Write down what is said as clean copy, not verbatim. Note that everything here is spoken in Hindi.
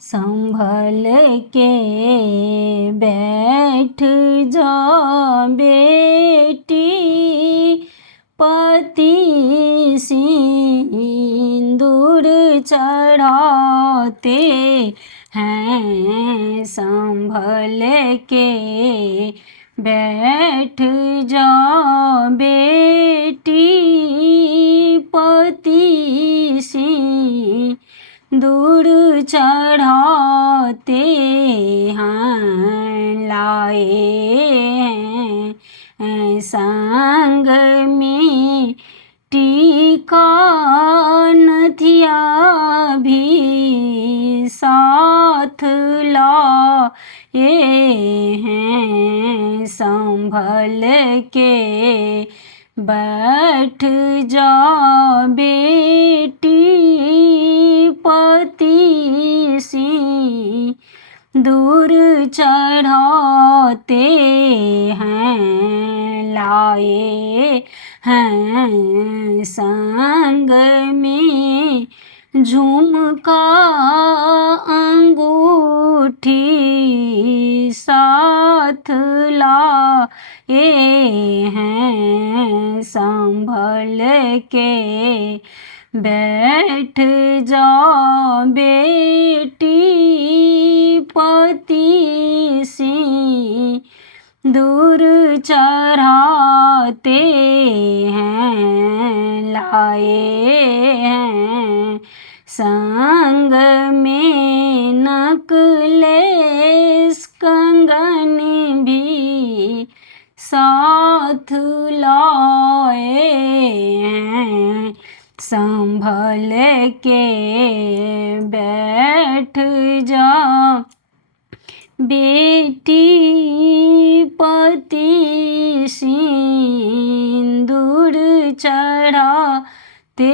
संभल के बैठ जा बेटी, पति सिंदूर चढ़ाते हैं। संभल के बैठ जा बेटी, पति सिंदूर चढ़ाते हैं। लाए हैं संग में टीका नथिया भी साथ लाए हैं। संभल के बैठ जा बेटी, पति सिंदूर चढ़ाते हैं। लाए हैं संग में झुमका अंगूठी साथ लाए हैं। संभल के बैठ जा बेटी, पति सिंदूर चढ़ाते हैं। लाए हैं संग में नकलेस कंगन भी साथ लाए हैं। संभल के बैठ जा बेटी, पति सिंदूर चढ़ाते